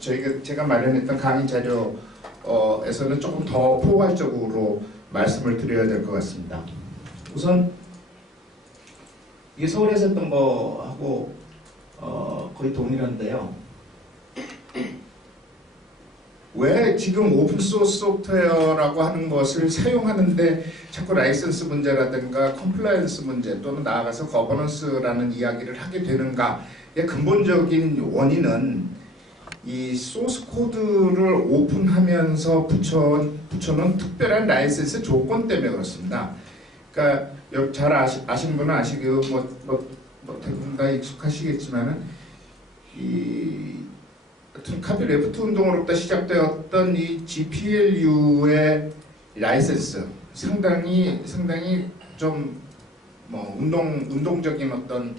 제가 마련했던 강의 자료에서는 조금 더 포괄적으로 말씀을 드려야 될 것 같습니다. 우선 이게 서울에서 했던 거하고 거의 동일한데요. 왜 지금 오픈소스 소프트웨어라고 하는 것을 사용하는데 자꾸 라이선스 문제라든가 컴플라이언스 문제 또는 나아가서 거버넌스라는 이야기를 하게 되는가의 근본적인 원인은 이 소스 코드를 오픈하면서 붙여놓은 특별한 라이선스 조건 때문에 그렇습니다. 그러니까 잘 아시는 분은 아시고 대부분 다 익숙하시겠지만은 카피 레프트 운동으로부터 시작되었던 이 GPLU의 라이센스 상당히 좀 운동적인 어떤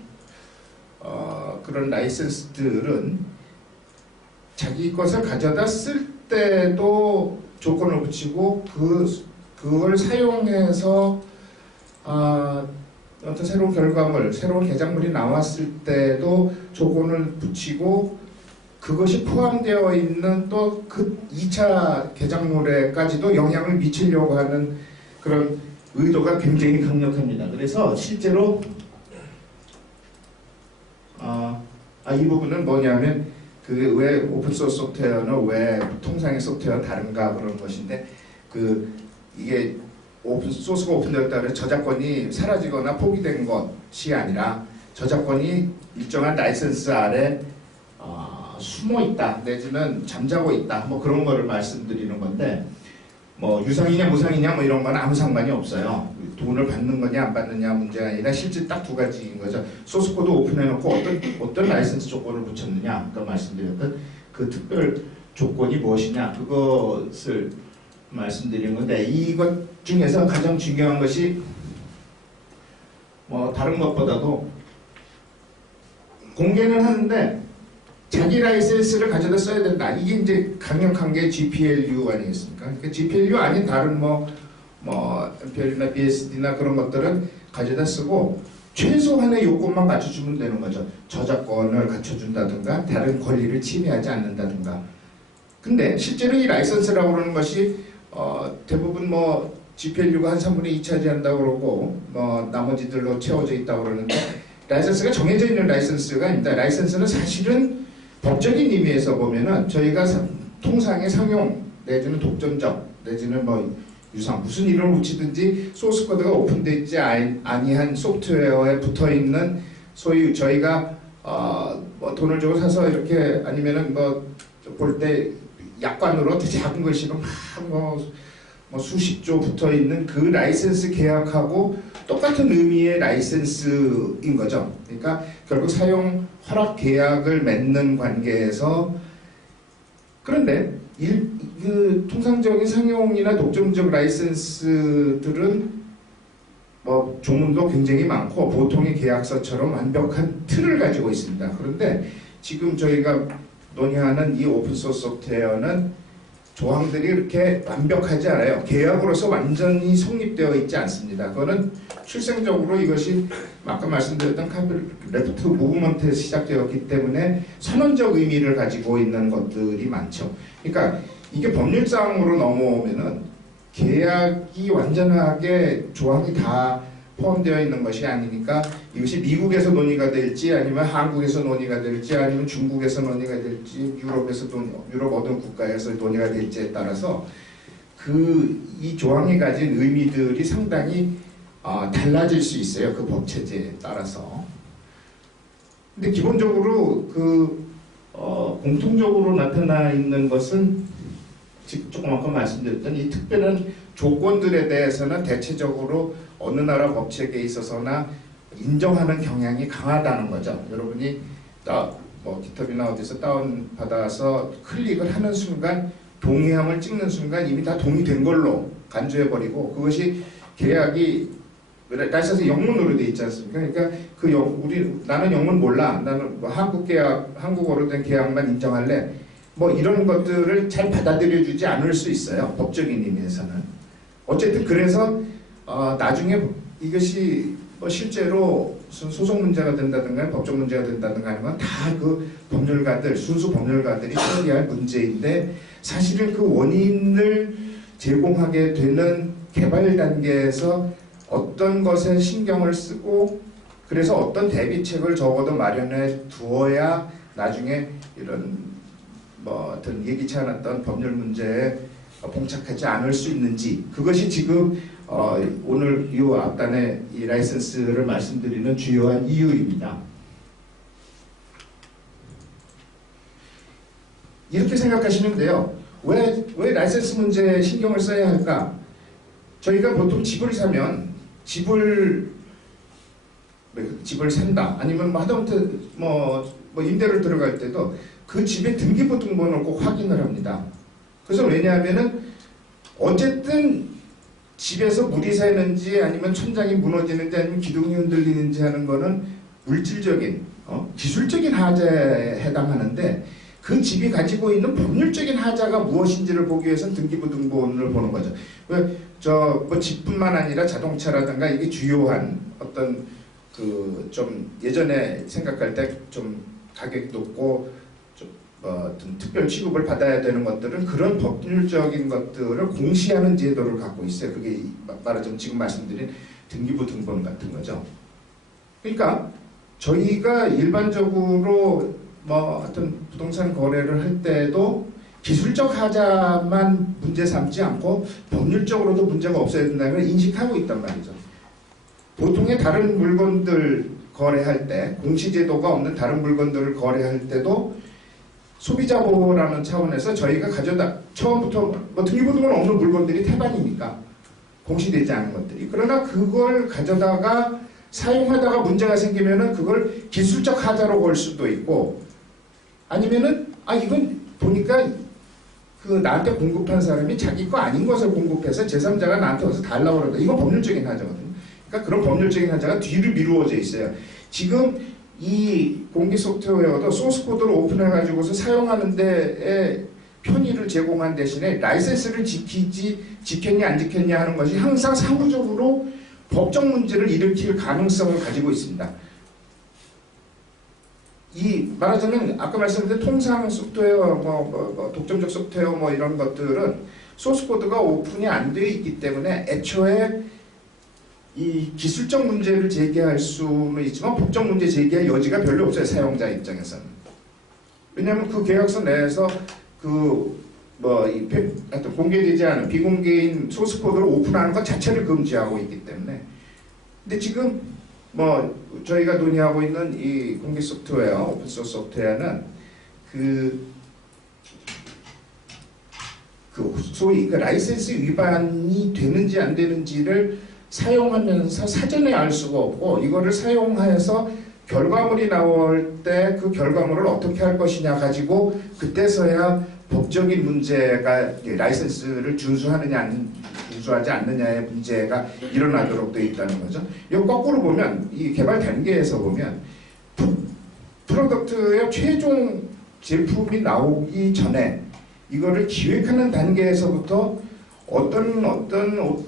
그런 라이센스들은 자기 것을 가져다 쓸 때도 조건을 붙이고 그걸 사용해서 어떤 새로운 결과물, 새로운 개작물이 나왔을 때도 조건을 붙이고 그것이 포함되어 있는 또 그 2차 개작물에까지도 영향을 미치려고 하는 그런 의도가 굉장히 강력합니다. 그래서 실제로 이 부분은 뭐냐면 그 왜 오픈소스 소프트웨어는 왜 통상의 소프트웨어와 다른가 그런 것인데 이게 소스가 오픈되었다 그래서 저작권이 사라지거나 포기된 것이 아니라 저작권이 일정한 라이선스 아래 숨어 있다 내지는 잠자고 있다 뭐 그런 거를 말씀드리는 건데 뭐 유상이냐 무상이냐 뭐 이런 건 아무 상관이 없어요. 돈을 받는 거냐 안 받느냐 문제가 아니라 실제 딱 두 가지인 거죠. 소스 코드 오픈해놓고 어떤 라이선스 조건을 붙였느냐 아까 말씀드렸던 그 특별 조건이 무엇이냐 그것을 말씀드리는 건데 이것 중에서 가장 중요한 것이 뭐 다른 것보다도 공개는 하는데 자기 라이센스를 가져다 써야 된다. 이게 이제 강력한 게 GPLU 아니겠습니까? 그러니까 GPLU 아닌 다른 MPL이나 BSD나 그런 것들은 가져다 쓰고 최소한의 요건만 갖춰주면 되는 거죠. 저작권을 갖춰준다든가 다른 권리를 침해하지 않는다든가. 근데 실제로 이 라이선스라고 그러는 것이 대부분 GPLU가 한 3분의 2 차지한다고 그러고 나머지들로 채워져 있다고 그러는데 라이선스가 정해져 있는 라이선스가 아닙니다. 라이선스는 사실은 법적인 의미에서 보면은 저희가 통상의 상용 내지는 독점적 내지는 유상 무슨 이름을 붙이든지 소스 코드가 오픈되어 있지 아니한 소프트웨어에 붙어있는 소위 저희가 돈을 주고 사서 이렇게 아니면은 볼 때 약관으로 되게 작은 글씨로 수십 조 붙어있는 그 라이센스 계약하고 똑같은 의미의 라이센스인 거죠. 그러니까 결국 사용 허락 계약을 맺는 관계에서 그런데 통상적인 상용이나 독점적 라이센스들은 조문도 굉장히 많고 보통의 계약서처럼 완벽한 틀을 가지고 있습니다. 그런데 지금 저희가 논의하는 이 오픈소스 소프트웨어는 조항들이 이렇게 완벽하지 않아요. 계약으로서 완전히 성립되어 있지 않습니다. 그거는 출생적으로 이것이 아까 말씀드렸던 레프트 무브먼트에서 시작되었기 때문에 선언적 의미를 가지고 있는 것들이 많죠. 그러니까 이게 법률상으로 넘어오면은 계약이 완전하게 조항이 다 포함되어 있는 것이 아니니까 이것이 미국에서 논의가 될지 아니면 한국에서 논의가 될지 아니면 중국에서 논의가 될지 유럽 어떤 국가에서 논의가 될지에 따라서 이 조항이 가진 의미들이 상당히 달라질 수 있어요. 그 법체제에 따라서. 근데 기본적으로 공통적으로 나타나 있는 것은 조금 아까 말씀드렸던 이 특별한 조건들에 대해서는 대체적으로 어느 나라 법체계에 있어서나 인정하는 경향이 강하다는 거죠. 여러분이 깃허브나 어디서 다운받아서 클릭을 하는 순간 동의함을 찍는 순간 이미 다 동의된 걸로 간주해버리고 그것이 계약이 라이선스 영문으로 돼 있지 않습니까? 그러니까 나는 영문 몰라. 나는 한국어로 된 계약만 인정할래. 이런 것들을 잘 받아들여주지 않을 수 있어요. 법적인 의미에서는. 어쨌든 그래서 나중에 이것이 실제로 무슨 소송 문제가 된다든가 법적 문제가 된다든가 하는 건 다 그 법률가들, 순수 법률가들이 처리할 문제인데 사실은 그 원인을 제공하게 되는 개발 단계에서 어떤 것에 신경을 쓰고 그래서 어떤 대비책을 적어도 마련해 두어야 나중에 이런 뭐 어떤 예기치 않았던 법률 문제에 봉착하지 않을 수 있는지 그것이 지금 오늘 이 앞단에 이 라이선스를 말씀드리는 주요한 이유입니다. 이렇게 생각하시면 돼요. 왜 라이선스 문제에 신경을 써야 할까? 저희가 보통 집을 사면 집을 산다 아니면 하다못해 뭐 임대를 들어갈 때도 그 집의 등기부등본을 꼭 확인을 합니다. 그래서 왜냐하면은 어쨌든 집에서 물이 새는지 아니면 천장이 무너지는지 아니면 기둥이 흔들리는지 하는 거는 물질적인 기술적인 하자에 해당하는데 그 집이 가지고 있는 법률적인 하자가 무엇인지를 보기 위해서는 등기부등본을 보는 거죠. 뭐 집뿐만 아니라 자동차라든가 이게 주요한 어떤 그 좀 예전에 생각할 때 좀 가격이 높고 좀 어떤 특별 취급을 받아야 되는 것들은 그런 법률적인 것들을 공시하는 제도를 갖고 있어요. 그게 말하자면 지금 말씀드린 등기부등본 같은 거죠. 그러니까 저희가 일반적으로 뭐 어떤 부동산 거래를 할 때도 기술적 하자만 문제 삼지 않고 법률적으로도 문제가 없어야 된다는 걸 인식하고 있단 말이죠. 보통의 다른 물건들 거래할 때 공시제도가 없는 다른 물건들을 거래할 때도 소비자보호라는 차원에서 저희가 가져다 처음부터 뭐 등기부등본 없는 물건들이 태반이니까 공시되지 않은 것들이 그러나 그걸 가져다가 사용하다가 문제가 생기면은 그걸 기술적 하자로 걸 수도 있고 아니면은 이건 보니까 그 나한테 공급한 사람이 자기 거 아닌 것을 공급해서 제3자가 나한테 와서 달라고 그런다. 이건 법률적인 하자거든요. 그러니까 그런 법률적인 하자가 뒤로 미루어져 있어요. 지금 이 공개 소프트웨어도 소스 코드를 오픈해가지고서 사용하는 데에 편의를 제공한 대신에 라이센스를 지켰냐 안 지켰냐 하는 것이 항상 상호적으로 법적 문제를 일으킬 가능성을 가지고 있습니다. 말하자면 아까 말씀드린 통상 소프트웨어, 독점적 소프트웨어 이런 것들은 소스 코드가 오픈이 안 되어 있기 때문에 애초에 이 기술적 문제를 제기할 수는 있지만 법적 문제 제기할 여지가 별로 없어요. 사용자 입장에서는. 왜냐하면 그 계약서 내에서 하여튼 공개되지 않은 비공개인 소스 코드를 오픈하는 것 자체를 금지하고 있기 때문에. 근데 지금 저희가 논의하고 있는 이 공개 소프트웨어, 오픈소스 소프트웨어는 소위 라이센스 위반이 되는지 안 되는지를 사용하면서 사전에 알 수가 없고 이거를 사용해서 결과물이 나올 때 그 결과물을 어떻게 할 것이냐 가지고 그때서야 법적인 문제가 라이센스를 준수하느냐 준수하지 않느냐의 문제가 일어나도록 되어 있다는 거죠. 이거 거꾸로 보면 이 개발 단계에서 보면 프로덕트의 최종 제품이 나오기 전에 이거를 기획하는 단계에서부터 어떤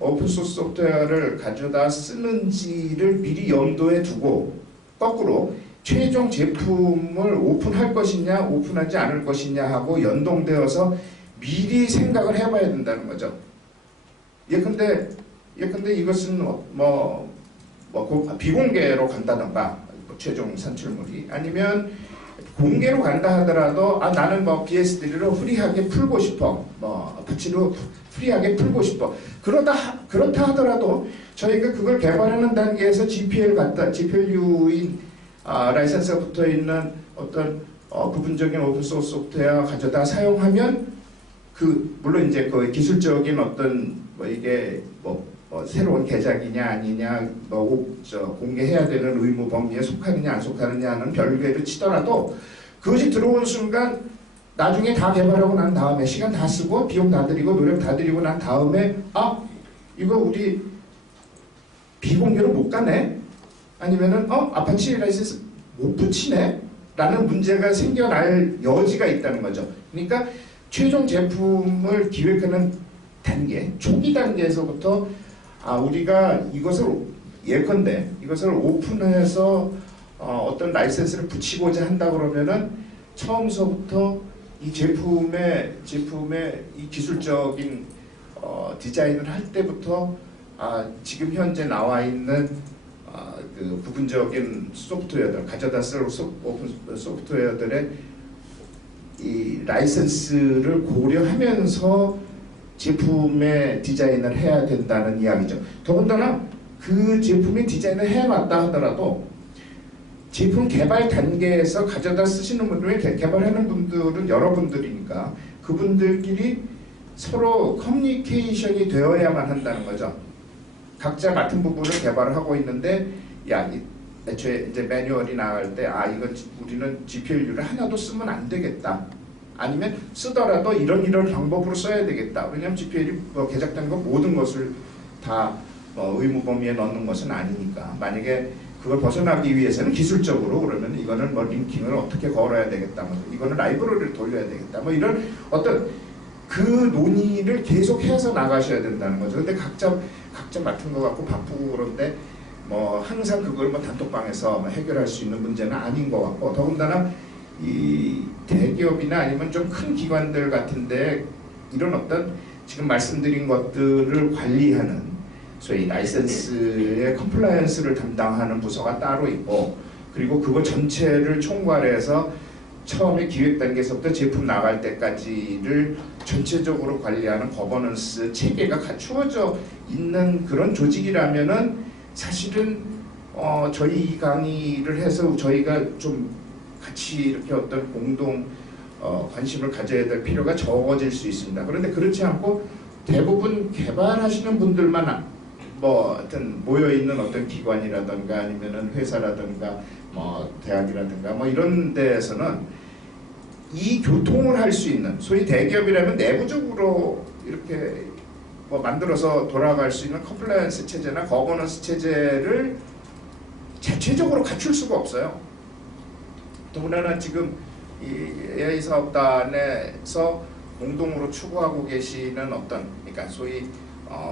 오픈소스 소프트웨어를 가져다 쓰는지를 미리 염두에 두고 거꾸로 최종 제품을 오픈할 것이냐 오픈하지 않을 것이냐 하고 연동되어서 미리 생각을 해봐야 된다는 거죠. 예컨대 이것은 비공개로 간다던가 최종 산출물이 아니면 공개로 간다 하더라도 나는 BSD를 프리하게 풀고 싶어 아파치로 프리하게 풀고 싶어 그렇다 하더라도 저희가 그걸 개발하는 단계에서 GPLU인 라이센스가 붙어 있는 어떤 부분적인 오픈소스 소프트웨어 가져다 사용하면 물론 이제 그 기술적인 어떤 이게 새로운 개작이냐 아니냐 공개해야 되는 의무 범위에 속하느냐 안 속하느냐는 별개로 치더라도 그것이 들어온 순간 나중에 다 개발하고 난 다음에 시간 다 쓰고 비용 다 들이고 노력 다 들이고 난 다음에 이거 우리 비공개로 못 가네 아니면은 아파치 라이센스 못 붙이네 라는 문제가 생겨날 여지가 있다는 거죠. 그러니까 최종 제품을 기획하는 단계 초기 단계에서부터 우리가 예컨대 이것을 오픈해서 어떤 라이센스를 붙이고자 한다 그러면은 처음서부터 이 제품의 이 기술적인 디자인을 할 때부터 지금 현재 나와 있는 그 부분적인 소프트웨어들, 가져다 쓸 오픈 소프트웨어들의 이 라이센스를 고려하면서 제품의 디자인을 해야 된다는 이야기죠. 더군다나 그 제품의 디자인을 해놨다 하더라도 제품 개발 단계에서 가져다 쓰시는 분들, 개발하는 분들은 여러분들이니까 그분들끼리 서로 커뮤니케이션이 되어야만 한다는 거죠. 각자 같은 부분을 개발을 하고 있는데, 애초에 이제 매뉴얼이 나갈 때, 이거 우리는 GPLU를 하나도 쓰면 안 되겠다. 아니면 쓰더라도 이런 방법으로 써야 되겠다. 왜냐하면 GPL이 개작된 거 모든 것을 다 의무 범위에 넣는 것은 아니니까. 만약에 그걸 벗어나기 위해서는 기술적으로 그러면 이거는 링킹을 어떻게 걸어야 되겠다. 이거는 라이브러리를 돌려야 되겠다. 이런 어떤 그 논의를 계속해서 나가셔야 된다는 거죠. 근데 각자 맡은 것 같고 바쁘고 그런데 항상 그걸 단톡방에서 해결할 수 있는 문제는 아닌 것 같고, 더군다나 이 대기업이나 아니면 좀 큰 기관들 같은데 이런 어떤 지금 말씀드린 것들을 관리하는 소위 라이센스의 컴플라이언스를 담당하는 부서가 따로 있고, 그리고 그거 전체를 총괄해서 처음에 기획 단계에서부터 제품 나갈 때까지를 전체적으로 관리하는 거버넌스 체계가 갖추어져 있는 그런 조직이라면은 사실은 저희 이 강의를 해서 저희가 좀 같이 이렇게 어떤 공동 관심을 가져야 될 필요가 적어질 수 있습니다. 그런데 그렇지 않고 대부분 개발하시는 분들만 어떤 모여 있는 어떤 기관이라든가 아니면은 회사라든가 대학이라든가 이런 데에서는 이 교통을 할 수 있는, 소위 대기업이라면 내부적으로 이렇게 만들어서 돌아갈 수 있는 컴플라이언스 체제나 거버넌스 체제를 자체적으로 갖출 수가 없어요. 더군다나 지금 이 AI 사업단에서 공동으로 추구하고 계시는 그러니까 소위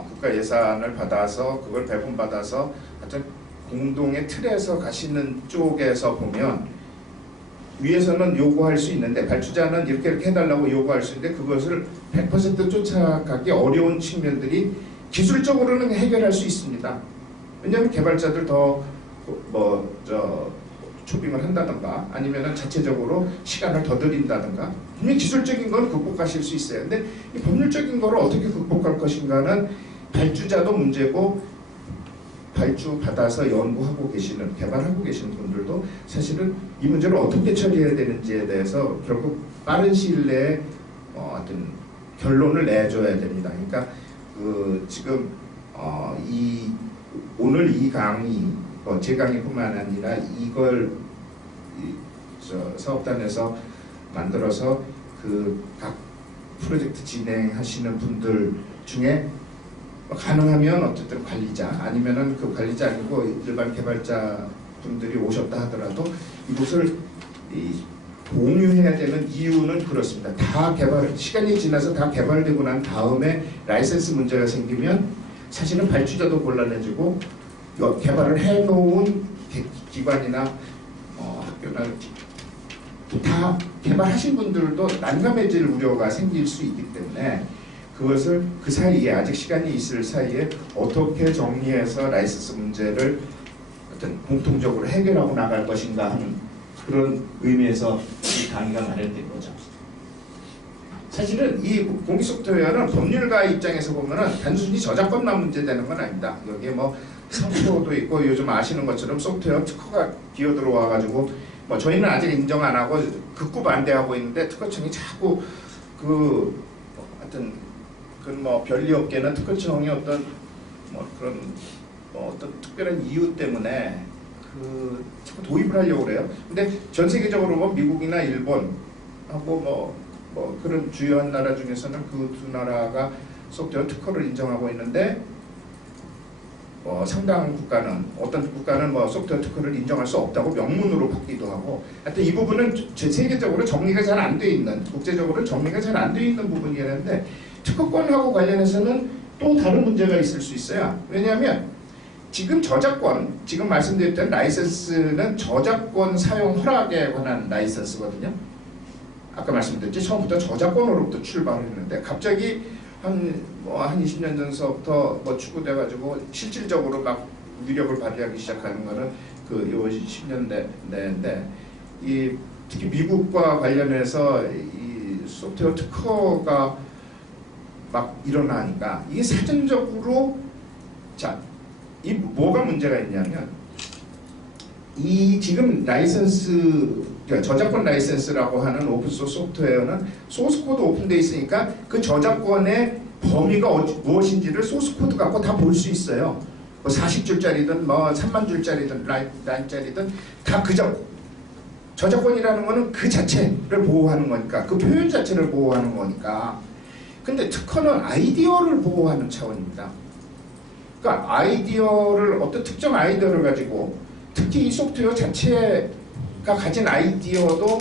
국가 예산을 받아서 그걸 배분받아서 하여튼 공동의 틀에서 가시는 쪽에서 보면 위에서는 요구할 수 있는데, 발주자는 이렇게 해달라고 요구할 수 있는데 그것을 100% 쫓아가기 어려운 측면들이 기술적으로는 해결할 수 있습니다. 왜냐하면 개발자들 더 초빙을 한다든가 아니면 자체적으로 시간을 더 들인다든가, 분명히 기술적인 건 극복하실 수 있어요. 근데 이 법률적인 거를 어떻게 극복할 것인가는 발주자도 문제고, 발주 받아서 연구하고 계시는, 개발하고 계시는 분들도 사실은 이 문제를 어떻게 처리해야 되는지에 대해서 결국 빠른 시일 내에 어떤 결론을 내줘야 됩니다. 그러니까 지금 오늘 이 강의, 제 강의뿐만 아니라 이걸 사업단에서 만들어서 각 프로젝트 진행하시는 분들 중에 가능하면 어쨌든 관리자, 아니면은 그 관리자 아니고 일반 개발자 분들이 오셨다 하더라도 이것을 공유해야 되는 이유는 그렇습니다. 다 시간이 지나서 다 개발되고 난 다음에 라이센스 문제가 생기면 사실은 발주자도 곤란해지고, 개발을 해놓은 기관이나 학교나 다 개발하신 분들도 난감해질 우려가 생길 수 있기 때문에 그것을 그 사이에, 아직 시간이 있을 사이에 어떻게 정리해서 라이센스 문제를 어떤 공통적으로 해결하고 나갈 것인가 하는 그런 의미에서 이 강의가 마련된 거죠. 사실은 이 공기 소프트웨어는 법률가 입장에서 보면은 단순히 저작권만 문제되는 건 아닙니다. 여기에 상표도 있고, 요즘 아시는 것처럼 소프트웨어 특허가 기어 들어와 가지고 저희는 아직 인정 안 하고 극구 반대하고 있는데, 특허청이 자꾸 하여튼 별리 없게는 특허청이 어떤 그런 어떤 특별한 이유 때문에 자꾸 도입을 하려고 그래요. 근데 전 세계적으로 미국이나 일본하고 그런 주요한 나라 중에서는 그 두 나라가 소프트웨어 특허를 인정하고 있는데, 상당 국가는, 어떤 국가는 소프트웨어 특허를 인정할 수 없다고 명문으로 받기도 하고, 하여튼 이 부분은 세계적으로 정리가 잘 안 돼 있는, 국제적으로 정리가 잘 안 돼 있는 부분이었는데, 특허권하고 관련해서는 또 다른 문제가 있을 수 있어요. 왜냐하면 지금 저작권, 지금 말씀드렸던 라이센스는 저작권 사용 허락에 관한 라이센스거든요. 아까 말씀드렸지 처음부터 저작권으로부터 출발을 했는데 갑자기 한 20년 전서부터 뭐 추구돼가지고 실질적으로 막 위력을 발휘하기 시작하는 거는 요 10년대인데 특히 미국과 관련해서 이 소프트웨어 특허가 막 일어나니까 이게 사전적으로 이 뭐가 문제가 있냐면 이 지금 라이센스 그러니까 저작권 라이센스라고 하는 오픈소스 소프트웨어는 소스코드 오픈되어 있으니까 그 저작권의 범위가 무엇인지를 소스코드 갖고 다 볼 수 있어요. 뭐 40줄짜리든 뭐 3만 줄짜리든 라인짜리든 다 저작권이라는 거는 그 자체를 보호하는 거니까 그 표현 자체를 보호하는 거니까. 근데 특허는 아이디어를 보호하는 차원입니다. 그러니까 어떤 특정 아이디어를 가지고 특히 이 소프트웨어 자체가 가진 아이디어도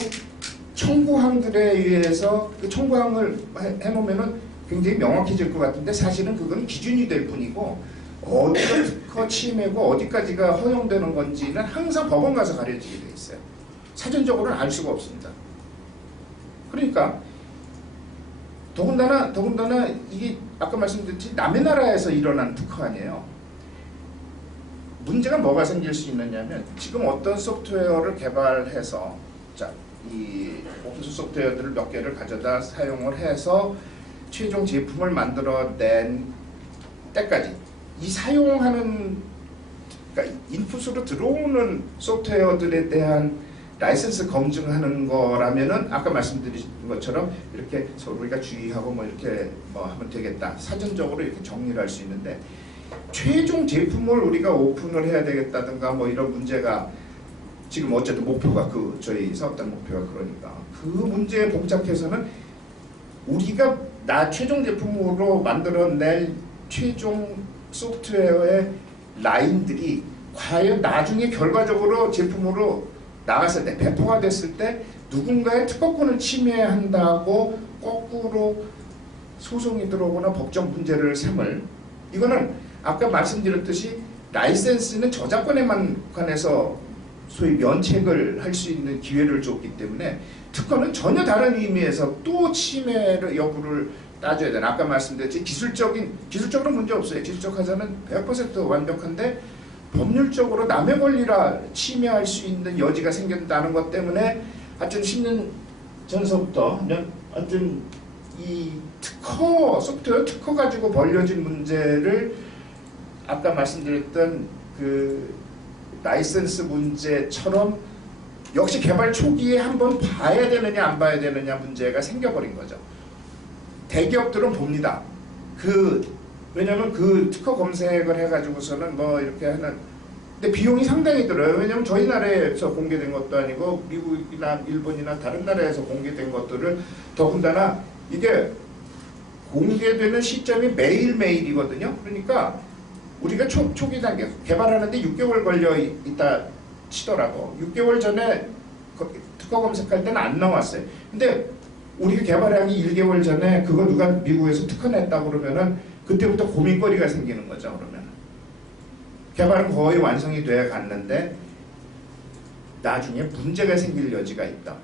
청구항들에 의해서 그 청구항을 해놓으면은 굉장히 명확해질 것 같은데 사실은 그건 기준이 될 뿐이고 어디가 특허 침해고 어디까지가 허용되는 건지는 항상 법원 가서 가려지게 돼 있어요. 사전적으로는 알 수가 없습니다. 그러니까 더군다나 이게 아까 말씀드렸듯이 남의 나라에서 일어난 특허 아니에요. 문제가 뭐가 생길 수 있느냐면 지금 어떤 소프트웨어를 개발해서 이 오픈소스 소프트웨어들을 몇 개를 가져다 사용을 해서 최종 제품을 만들어낸 때까지 이 사용하는 그러니까 인풋으로 들어오는 소프트웨어들에 대한 라이센스 검증하는 거라면은 아까 말씀드린 것처럼 이렇게 서로 우리가 주의하고 뭐 이렇게 뭐 하면 되겠다. 사전적으로 이렇게 정리를 할 수 있는데 최종 제품을 우리가 오픈을 해야 되겠다든가 뭐 이런 문제가 지금 어쨌든 목표가 저희 사업단 목표가 그러니까 그 문제에 봉착해서는 우리가 최종 제품으로 만들어낼 최종 소프트웨어의 라인들이 과연 나중에 결과적으로 제품으로 나갔을 때 배포가 됐을 때 누군가의 특허권을 침해한다고 거꾸로 소송이 들어오거나 법적 문제를 삼을 이거는 아까 말씀드렸듯이 라이센스는 저작권에만 관해서 소위 면책을 할 수 있는 기회를 줬기 때문에 특허는 전혀 다른 의미에서 또 침해를 여부를 따져야 되나. 아까 말씀드렸지 기술적으로 문제 없어요. 기술적 하자는 100% 완벽한데 법률적으로 남의 권리라 침해할 수 있는 여지가 생긴다는 것 때문에 하여튼 10년 전서부터 하여튼 이 소프트웨어 특허 가지고 벌려진 문제를 아까 말씀드렸던 그 라이센스 문제처럼 역시 개발 초기에 한번 봐야 되느냐 안 봐야 되느냐 문제가 생겨버린 거죠. 대기업들은 봅니다. 왜냐면 그 특허 검색을 해가지고서는 뭐 이렇게 하는 근데 비용이 상당히 들어요. 왜냐면 저희 나라에서 공개된 것도 아니고 미국이나 일본이나 다른 나라에서 공개된 것들을 더군다나 이게 공개되는 시점이 매일매일이거든요. 그러니까 우리가 초기 단계 개발하는데 6개월 걸려 있다 치더라도 6개월 전에 특허 검색할 때는 안 나왔어요. 근데 우리가 개발하기 1개월 전에 그거 누가 미국에서 특허 냈다고 그러면은 그때부터 고민거리가 생기는 거죠. 그러면 개발은 거의 완성이 돼 갔는데 나중에 문제가 생길 여지가 있다.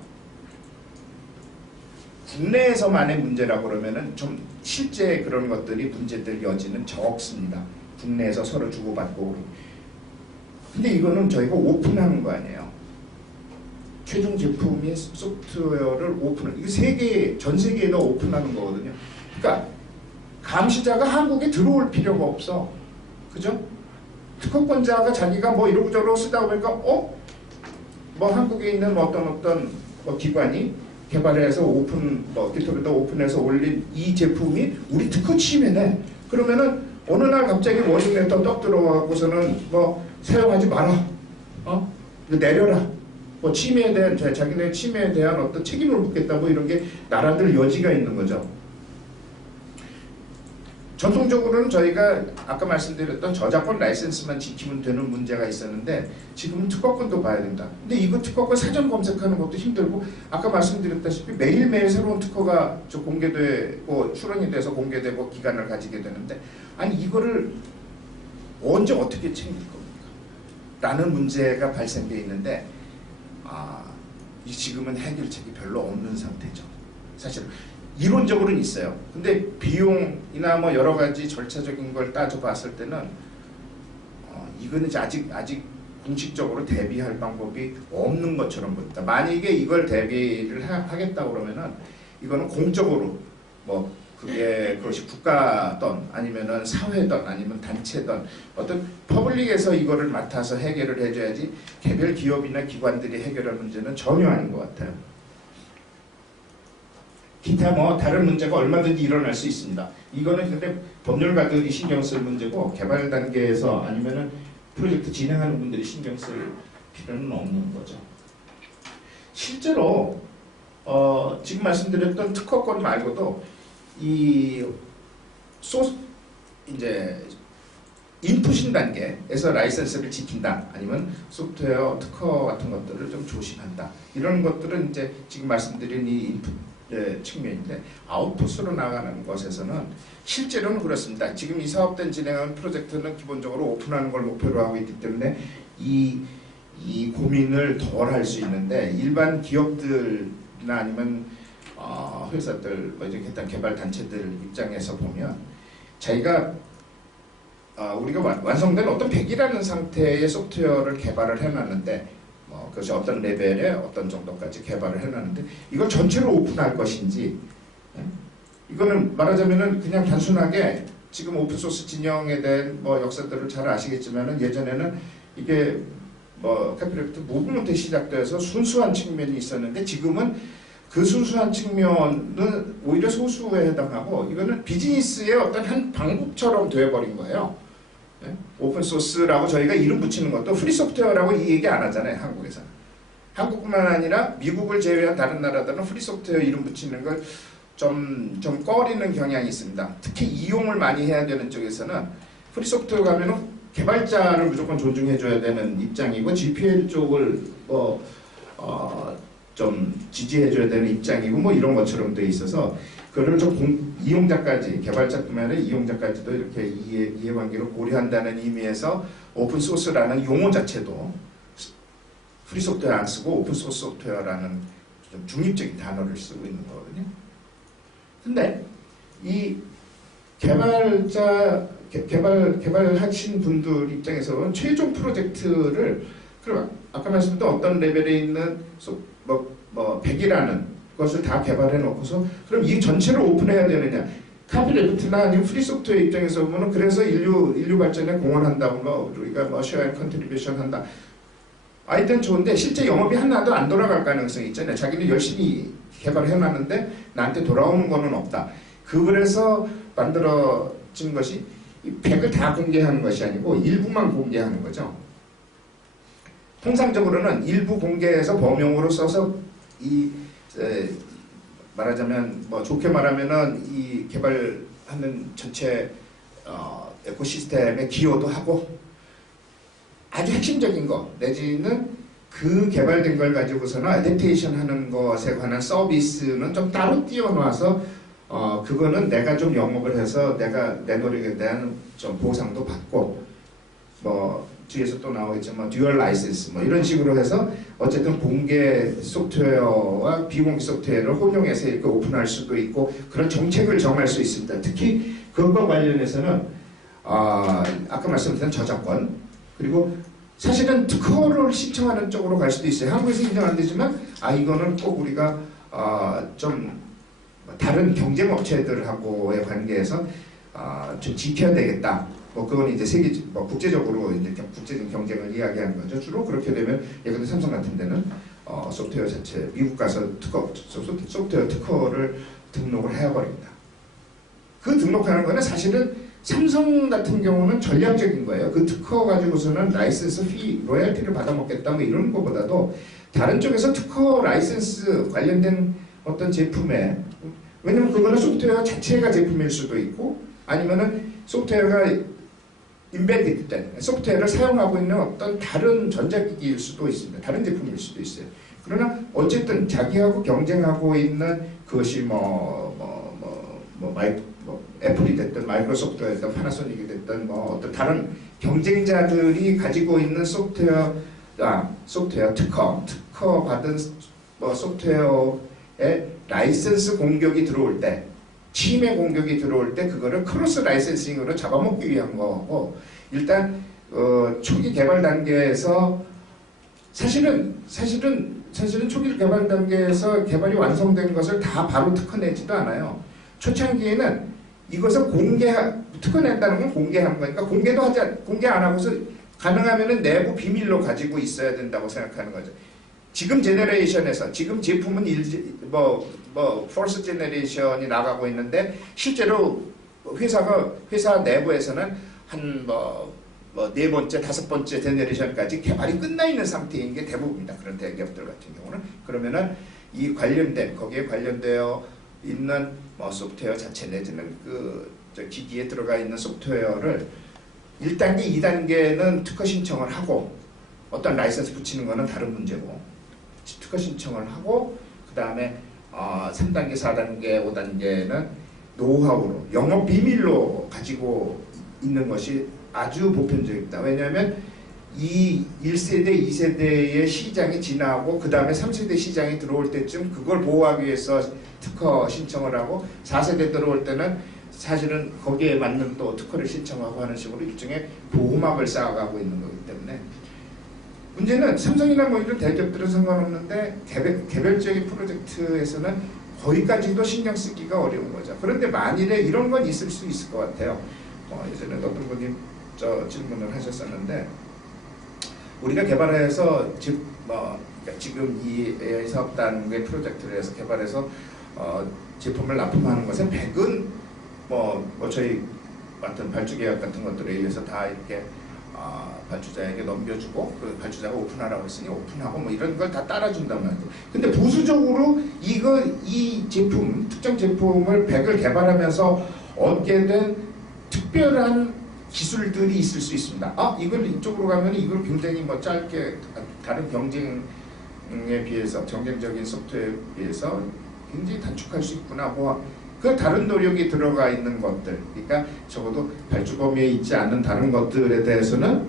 국내에서만의 문제라고 그러면은 좀 실제 그런 것들이 문제될 여지는 적습니다. 국내에서 서로 주고받고. 근데 이거는 저희가 오픈하는 거 아니에요. 최종 제품인 소프트웨어를 이거 전 세계에다 오픈하는 거거든요. 그러니까 감시자가 한국에 들어올 필요가 없어. 그죠? 특허권자가 자기가 뭐 이러고저러고 쓰다 보니까 뭐 한국에 있는 어떤 기관이 개발해서 깃허브에다 오픈해서 올린 이 제품이 우리 특허 침해네. 그러면은 어느 날 갑자기 워싱레터 떡 들어가고서는 뭐 사용하지 마라. 내려라. 뭐 침해에 대한 자기네 침해에 대한 어떤 책임을 묻겠다 뭐 이런 게 나라들 여지가 있는 거죠. 전통적으로는 저희가 아까 말씀드렸던 저작권 라이센스만 지키면 되는 문제가 있었는데 지금은 특허권도 봐야 된다. 근데 이거 특허권 사전 검색하는 것도 힘들고 아까 말씀드렸다시피 매일매일 새로운 특허가 공개되고 출원이 돼서 공개되고 기간을 가지게 되는데 아니 이거를 언제 어떻게 챙길 겁니까? 라는 문제가 발생되어 있는데 이 지금은 해결책이 별로 없는 상태죠. 사실 이론적으로는 있어요. 근데 비용이나 뭐 여러 가지 절차적인 걸 따져봤을 때는 이거는 이제 아직 공식적으로 대비할 방법이 없는 것처럼 보입니다. 만약에 이걸 대비를 하겠다 그러면은 이거는 공적으로 뭐 그것이 국가든 아니면은 사회든 아니면 단체든 어떤 퍼블릭에서 이거를 맡아서 해결을 해줘야지 개별 기업이나 기관들이 해결할 문제는 전혀 아닌 것 같아요. 기타 뭐 다른 문제가 얼마든지 일어날 수 있습니다. 이거는 근데 법률가들이 신경 쓸 문제고 개발 단계에서 아니면은 프로젝트 진행하는 분들이 신경 쓸 필요는 없는 거죠. 실제로 지금 말씀드렸던 특허권 말고도 이 이제 인풋인 단계에서 라이선스를 지킨다 아니면 소프트웨어 특허 같은 것들을 좀 조심한다 이런 것들은 이제 지금 말씀드린 이 인풋 측면인데 아웃풋으로 나가는 것에서는 실제로는 그렇습니다. 지금 이 사업된 진행하는 프로젝트는 기본적으로 오픈하는 걸 목표로 하고 있기 때문에 이 고민을 덜 할 수 있는데 일반 기업들이나 아니면 회사들, 뭐 이제 일단 개발 단체들 입장에서 보면 자기가 우리가 완성된 어떤 100이라는 상태의 소프트웨어를 개발을 해놨는데 그것이 어떤 레벨에 어떤 정도까지 개발을 해놨는데 이걸 전체로 오픈할 것인지 이거는 말하자면은 그냥 단순하게 지금 오픈소스 진영에 대한 뭐 역사들을 잘 아시겠지만은 예전에는 이게 뭐 카피라이트 무브먼트 시작돼서 순수한 측면이 있었는데 지금은 그 순수한 측면은 오히려 소수에 해당하고 이거는 비즈니스의 어떤 한 방법처럼 되어버린 거예요. 오픈소스라고 저희가 이름 붙이는 것도 프리소프트웨어라고 이 얘기 안 하잖아요. 한국에서는. 한국뿐만 아니라 미국을 제외한 다른 나라들은 프리소프트웨어 이름 붙이는 걸 좀 꺼리는 경향이 있습니다. 특히 이용을 많이 해야 되는 쪽에서는 프리소프트웨어 가면은 개발자를 무조건 존중해줘야 되는 입장이고 GPL 쪽을 좀 지지해줘야 되는 입장이고 뭐 이런 것처럼 돼 있어서 그걸 좀 이용자까지 개발자뿐만 아니라 이용자까지도 이렇게 이해관계를 고려한다는 의미에서 오픈소스라는 용어 자체도 프리소프트웨어 안 쓰고 오픈소스 소프트웨어라는 좀 중립적인 단어를 쓰고 있는 거거든요. 근데 이 개발하신 분들 입장에서는 최종 프로젝트를 그럼 아까 말씀드린 어떤 레벨에 있는 100이라는 것을 다 개발해 놓고서 그럼 이 전체를 오픈해야 되느냐? 카피레프트나 아니면 프리소프트웨어 입장에서 보면 그래서 인류 발전에 공헌한다고 우리가 뭐 쉐어 컨트리뷰션 한다. 아이템 좋은데 실제 영업이 하나도 안 돌아갈 가능성이 있잖아요. 자기는 열심히 개발해 놨는데 나한테 돌아오는 거는 없다. 그래서 만들어진 것이 이 100을 다 공개하는 것이 아니고 일부만 공개하는 거죠. 통상적으로는 일부 공개해서 범용으로 써서 말하자면 뭐 좋게 말하면은 이 개발하는 전체 에코시스템에 기여도 하고 아주 핵심적인 거 내지는 그 개발된 걸 가지고서는 애댑테이션 하는 것에 관한 서비스는 좀 따로 띄워놔서 그거는 내가 좀 영업을 해서 내가 내 노력에 대한 좀 보상도 받고 뭐 뒤에서 또 나오겠지만 듀얼 라이센스 뭐 이런 식으로 해서 어쨌든 공개 소프트웨어와 비공개 소프트웨어를 혼용해서 이렇게 오픈할 수도 있고 그런 정책을 정할 수 있습니다. 특히 그것과 관련해서는 아까 말씀드린 저작권 그리고 사실은 특허를 신청하는 쪽으로 갈 수도 있어요. 한국에서 인정 안 되지만 이거는 꼭 우리가 좀 다른 경쟁 업체들하고의 관계에서 좀 지켜야 되겠다. 뭐 그건 이제 국제적으로 이제 국제적인 경쟁을 이야기하는 거죠. 주로 그렇게 되면 예컨대 삼성 같은 데는 소프트웨어 자체 미국 가서 소프트웨어 특허를 등록을 해버립니다. 그 등록하는 거는 사실은 삼성 같은 경우는 전략적인 거예요. 그 특허 가지고서는 라이센스 피, 로얄티를 받아먹겠다 뭐 이런 것보다도 다른 쪽에서 특허 라이센스 관련된 어떤 제품에 왜냐면 그거는 소프트웨어 자체가 제품일 수도 있고 아니면은 소프트웨어가 인베디드 된 소프트웨어를 사용하고 있는 어떤 다른 전자기기일 수도 있습니다. 다른 제품일 수도 있어요. 그러나 어쨌든 자기하고 경쟁하고 있는 그것이 뭐 애플이 됐든 마이크로소프트가 됐든 파나소닉이 됐든 뭐 어떤 다른 경쟁자들이 가지고 있는 소프트웨어 특허 받은 뭐 소프트웨어에 라이센스 공격이 들어올 때, 침해 공격이 들어올 때 그거를 크로스 라이센싱으로 잡아먹기 위한 거고, 일단 초기 개발 단계에서 사실은 초기 개발 단계에서 개발이 완성된 것을 다 바로 특허내지도 않아요. 초창기에는 이것을 특허낸다는 건 공개한 거니까 공개 안 하고서 가능하면은 내부 비밀로 가지고 있어야 된다고 생각하는 거죠. 지금 제너레이션에서 지금 제품은 퍼스트 제너레이션이 나가고 있는데 실제로 회사 내부에서는 한 네 번째, 다섯 번째 제너레이션까지 개발이 끝나 있는 상태인 게 대부분입니다. 그런 대기업들 같은 경우는. 그러면은 이 거기에 관련되어 있는 소프트웨어 자체 내지는 기기에 들어가 있는 소프트웨어를 1단계, 2단계는 특허 신청을 하고 어떤 라이센스 붙이는 거는 다른 문제고, 특허 신청을 하고 그 다음에 3단계, 4단계, 5단계는 노하우로 영업 비밀로 가지고 있는 것이 아주 보편적입니다. 왜냐하면 이 1세대, 2세대의 시장이 지나고 그 다음에 3세대 시장이 들어올 때쯤 그걸 보호하기 위해서 특허 신청을 하고 4세대 들어올 때는 사실은 거기에 맞는 또 특허를 신청하고 하는 식으로 일종의 보호막을 쌓아가고 있는 거기 때문에, 문제는 삼성이나 뭐 이런 대기업들은 상관없는데 개별적인 프로젝트에서는 거기까지도 신경 쓰기가 어려운 거죠. 그런데 만일에 이런 건 있을 수 있을 것 같아요. 예전에 어떤 분이 질문을 하셨었는데, 우리가 개발해서 지금 이 AI 사업단의 프로젝트를 해서 개발해서 제품을 납품하는 것에 100은 저희 맡은 발주 계약 같은 것들에 의해서 다 이렇게 발주자에게 넘겨주고, 그 발주자가 오픈하라고 했으니 오픈하고 뭐 이런 걸 다 따라준단 말이죠. 근데 부수적으로 이 제품, 특정 제품을 100을 개발하면서 얻게 된 특별한 기술들이 있을 수 있습니다. 이걸 이쪽으로 가면 이걸 굉장히 짧게 다른 경쟁에 비해서, 경쟁적인 소프트웨어에 비해서 굉장히 단축할 수 있구나. 그 다른 노력이 들어가 있는 것들, 그러니까 적어도 발주 범위에 있지 않는 다른 것들에 대해서는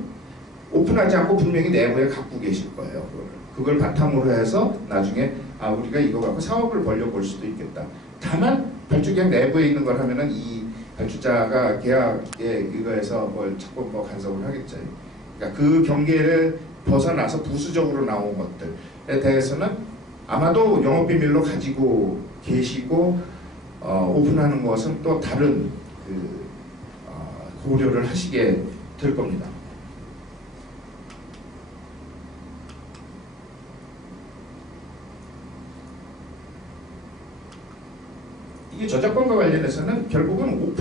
오픈하지 않고 분명히 내부에 갖고 계실 거예요. 그걸 바탕으로 해서 나중에 우리가 이거 갖고 사업을 벌려볼 수도 있겠다. 다만 발주 계약 내부에 있는 걸 하면은 이 발주자가 계약에 이거에서 자꾸 간섭을 하겠죠. 그러니까 그 경계를 벗어나서 부수적으로 나온 것들에 대해서는 아마도 영업비밀로 가지고 계시고 오픈하는 것은 또 다른 고려를 하시게 될 겁니다. 이게 저작권과 관련해서는 결국은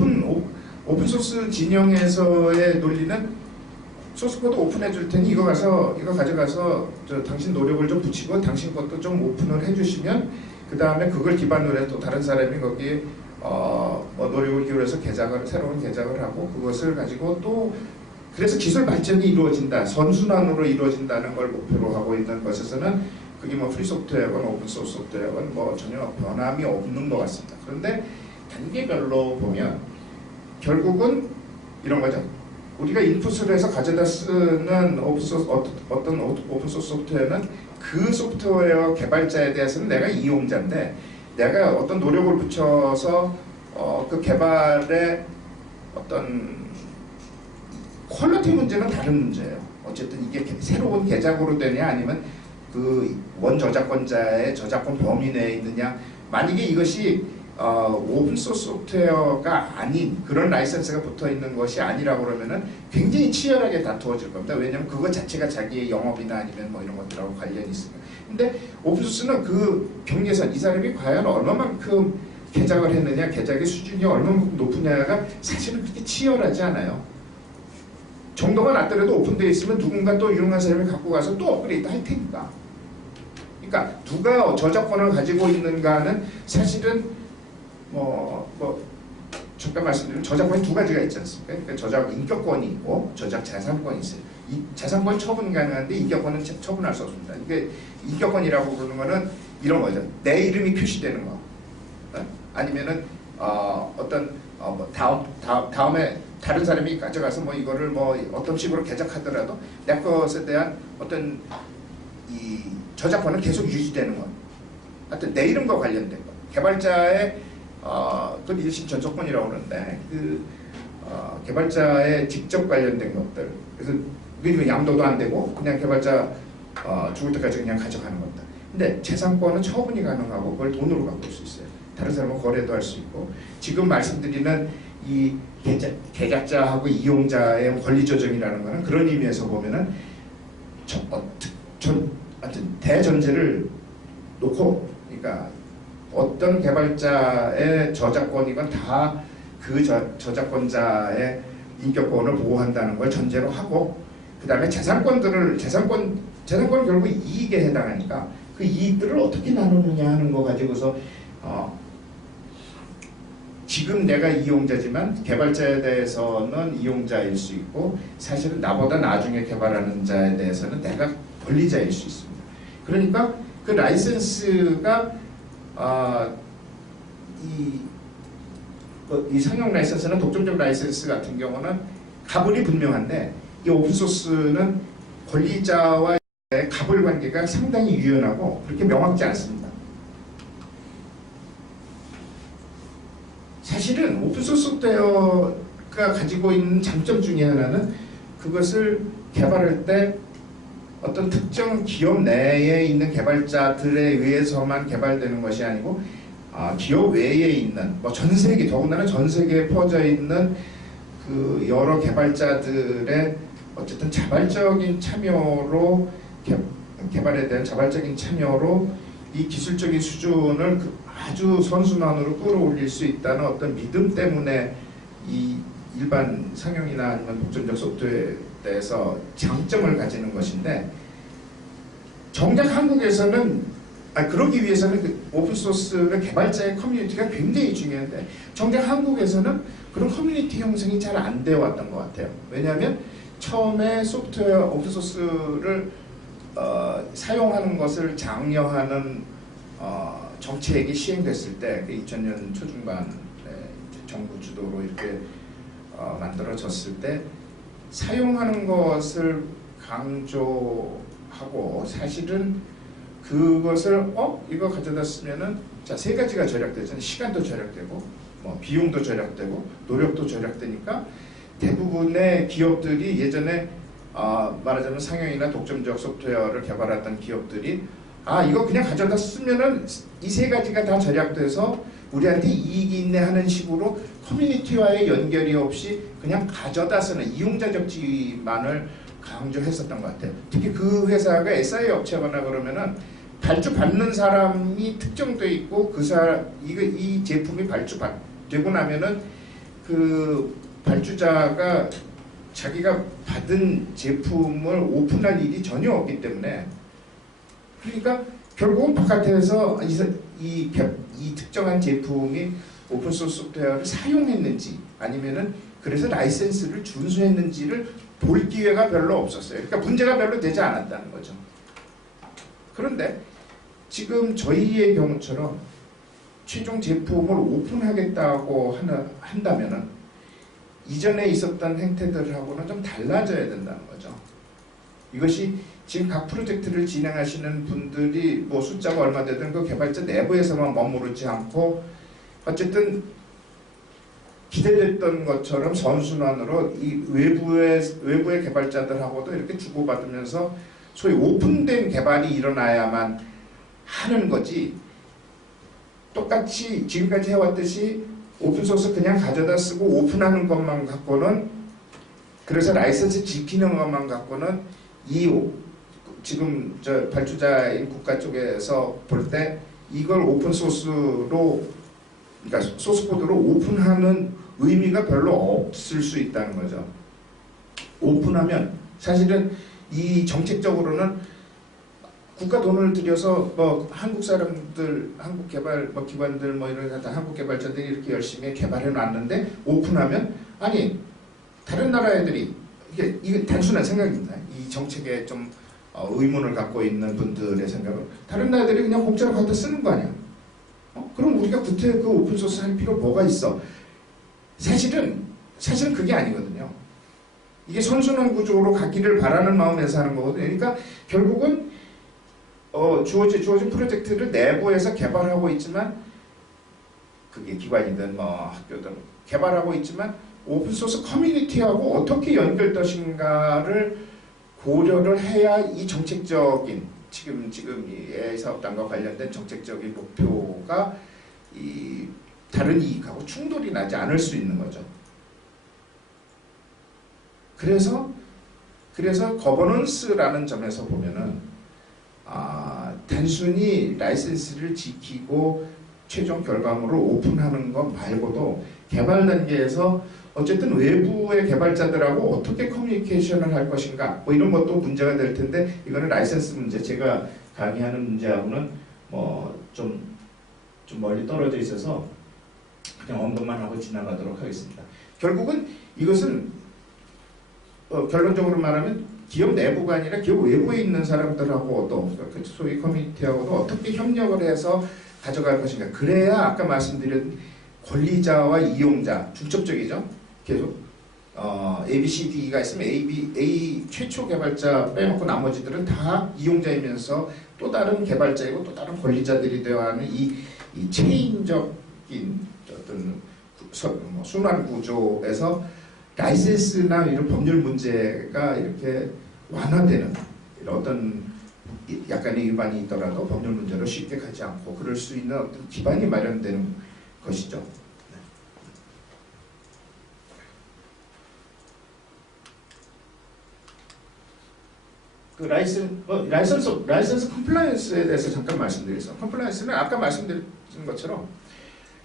오픈소스 진영에서의 논리는 소스코드 오픈해 줄 테니 이거 가져가서 당신 노력을 좀 붙이고 당신 것도 좀 오픈을 해주시면 그 다음에 그걸 기반으로 해서 또 다른 사람이 거기에 노력을 기울여서 새로운 개작을 하고 그것을 가지고 또 그래서 기술 발전이 이루어진다, 선순환으로 이루어진다는 걸 목표로 하고 있는 것에서는 그게 프리 소프트웨어건 오픈 소스 소프트웨어건 전혀 변함이 없는 것 같습니다. 그런데 단계별로 보면 결국은 이런 거죠. 우리가 인풋을 해서 가져다 쓰는 어떤 오픈소스 소프트웨어는 그 소프트웨어 개발자에 대해서는 내가 이용자인데 내가 어떤 노력을 붙여서 그 개발의 어떤 퀄리티 문제는 다른 문제예요. 어쨌든 이게 새로운 개작으로 되냐 아니면 그 원저작권자의 저작권 범위 내에 있느냐, 만약에 이것이 오픈소스 소프트웨어가 아닌 그런 라이센스가 붙어있는 것이 아니라고 그러면은 굉장히 치열하게 다투어질 겁니다. 왜냐하면 그것 자체가 자기의 영업이나 아니면 이런 것들하고 관련이 있습니다. 근데 오픈소스는 그 경계선, 이 사람이 과연 얼마만큼 개작을 했느냐, 개작의 수준이 얼마만큼 높으냐가 사실은 그렇게 치열하지 않아요. 정도가 낮더라도 오픈되어 있으면 누군가 또 유능한 사람이 갖고 가서 또 업그레이드 할 테니까. 그러니까 누가 저작권을 가지고 있는가는 사실은 잠깐 말씀드리면 저작권이 두 가지가 있지 않습니까? 그러니까 저작 인격권이 있고 저작 재산권이 있어요. 이 재산권 처분 가능한데 인격권은 처분할 수 없습니다. 이게 인격권이라고 부르는 거는 이런 거죠. 내 이름이 표시되는 거, 아니면은 어떤 뭐 다음에 다른 사람이 가져가서 뭐 이거를 뭐 어떤 식으로 개작하더라도 내 것에 대한 어떤 이 저작권은 계속 유지되는 것. 하여튼 내 이름과 관련된 것. 개발자의 그걸 일심 전속권이라고 그러는데 개발자의 직접 관련된 것들. 그래서 우리는 양도도 안 되고 그냥 개발자 죽을 때까지 그냥 가져가는 것들. 근데 재산권은 처분이 가능하고 그걸 돈으로 바꿀 수 있어요. 다른 사람은 거래도 할 수 있고 지금 말씀드리는 이 개작자하고 이용자의 권리 조정이라는 것은 그런 의미에서 보면은 하여튼 대전제를 놓고 그러니까 어떤 개발자의 저작권이건 다 그 저작권자의 인격권을 보호한다는 걸 전제로 하고 그 다음에 재산권을 결국 이익에 해당하니까 그 이익들을 어떻게 나누느냐 하는 거 가지고서 지금 내가 이용자지만 개발자에 대해서는 이용자일 수 있고 사실은 나보다 나중에 개발하는 자에 대해서는 내가 권리자일 수 있습니다. 그러니까 그 라이센스가 이 상용 라이센스는 독점적 라이센스 같은 경우는 가불이 분명한데 이 오픈소스는 권리자와의 가불 관계가 상당히 유연하고 그렇게 명확지 않습니다. 사실은 오픈소스 소프트웨어가 가지고 있는 장점 중에 하나는 그것을 개발할 때 어떤 특정 기업 내에 있는 개발자들에 의해서만 개발되는 것이 아니고 기업 외에 있는 전 세계 더군다나 전 세계에 퍼져 있는 그 여러 개발자들의 어쨌든 자발적인 참여로 개발에 대한 자발적인 참여로 이 기술적인 수준을 아주 선순환으로 끌어올릴 수 있다는 어떤 믿음 때문에 이 일반 상용이나 아니면 독점적 소프트웨어에 대해서 장점을 가지는 것인데 정작 한국에서는 그러기 위해서는 그 오픈소스를 개발자의 커뮤니티가 굉장히 중요한데 정작 한국에서는 그런 커뮤니티 형성이 잘 안 되어 왔던 것 같아요. 왜냐하면 처음에 소프트웨어 오픈소스를 사용하는 것을 장려하는 정책이 시행됐을 때 2000년 초중반에 정부 주도로 이렇게 만들어졌을 때 사용하는 것을 강조하고 사실은 그것을 이거 가져다 쓰면은 자, 세 가지가 절약되잖아요. 시간도 절약되고 비용도 절약되고 노력도 절약되니까 대부분의 기업들이 예전에 말하자면 상용이나 독점적 소프트웨어를 개발했던 기업들이 이거 그냥 가져다 쓰면은 이 세 가지가 다 절약돼서 우리한테 이익이 있네 하는 식으로 커뮤니티와의 연결이 없이 그냥 가져다 쓰는 이용자적 지위만을 강조했었던 것 같아요. 특히 그 회사가 SI 업체거나 그러면은 발주받는 사람이 특정돼 있고 이 제품이 발주되고 나면은 그 발주자가 자기가 받은 제품을 오픈할 일이 전혀 없기 때문에 그러니까 결국은 바깥에서 이 특정한 제품이 오픈소스 소프트웨어를 사용했는지 아니면은 그래서 라이센스를 준수했는지를 볼 기회가 별로 없었어요. 그러니까 문제가 별로 되지 않았다는 거죠. 그런데 지금 저희의 경우처럼 최종 제품을 오픈하겠다고 한다면은 이전에 있었던 행태들하고는 좀 달라져야 된다는 거죠. 이것이 지금 각 프로젝트를 진행하시는 분들이 숫자가 얼마 되든 그 개발자 내부에서만 머무르지 않고 어쨌든 기대됐던 것처럼 선순환으로 이 외부의 개발자들하고도 이렇게 주고받으면서 소위 오픈된 개발이 일어나야만 하는 거지 똑같이 지금까지 해왔듯이 오픈소스 그냥 가져다 쓰고 오픈하는 것만 갖고는 그래서 라이센스 지키는 것만 갖고는 지금 발주자인 국가 쪽에서 볼 때 이걸 오픈소스로 그러니까 소스코드로 오픈하는 의미가 별로 없을 수 있다는 거죠. 오픈하면 사실은 이 정책적으로는 국가 돈을 들여서 한국 사람들, 한국 개발 기관들 이런 한국 개발자들이 이렇게 열심히 개발해 놨는데 오픈하면 다른 나라 애들이 이게 단순한 생각입니다. 이 정책에 좀 의문을 갖고 있는 분들의 생각은 다른 나라들이 그냥 공짜로 갖다 쓰는 거 아니야? 그럼 우리가 구태 그 오픈소스 할 필요 뭐가 있어? 사실은 그게 아니거든요. 이게 선순환 구조로 가기를 바라는 마음에서 하는 거거든요. 그러니까 결국은 주어진 프로젝트를 내부에서 개발하고 있지만, 그게 기관이든 뭐 학교든 개발하고 있지만 오픈소스 커뮤니티하고 어떻게 연결 것인가를 고려를 해야 이 정책적인 지금 이 AI 사업단과 관련된 정책적인 목표가 이 다른 이익하고 충돌이 나지 않을 수 있는 거죠. 그래서 거버넌스라는 점에서 보면은 단순히 라이센스를 지키고 최종 결과물을 오픈하는 것 말고도 개발 단계에서 어쨌든 외부의 개발자들하고 어떻게 커뮤니케이션을 할 것인가 뭐 이런 것도 문제가 될 텐데, 이거는 라이센스 문제, 제가 강의하는 문제하고는 뭐 좀 멀리 떨어져 있어서 그냥 언급만 하고 지나가도록 하겠습니다. 결국은 이것은 결론적으로 말하면 기업 내부가 아니라 기업 외부에 있는 사람들하고도, 소위 커뮤니티하고도 어떻게 협력을 해서 가져갈 것인가. 그래야 아까 말씀드린 권리자와 이용자, 중첩적이죠. 계속 A, B, C, D가 있으면 A 최초 개발자 빼놓고 나머지들은 다 이용자이면서 또 다른 개발자이고 또 다른 권리자들이 되어 하는 이 체인적인 어떤 순환 구조에서 라이센스나 이런 법률 문제가 이렇게 완화되는, 이런 어떤 약간의 위반이 있더라도 법률 문제로 쉽게 가지 않고 그럴 수 있는 어떤 기반이 마련되는 것이죠. 그 라이센스 컴플라이언스에 대해서 잠깐 말씀드리겠습니다. 컴플라이언스는 아까 말씀드린 것처럼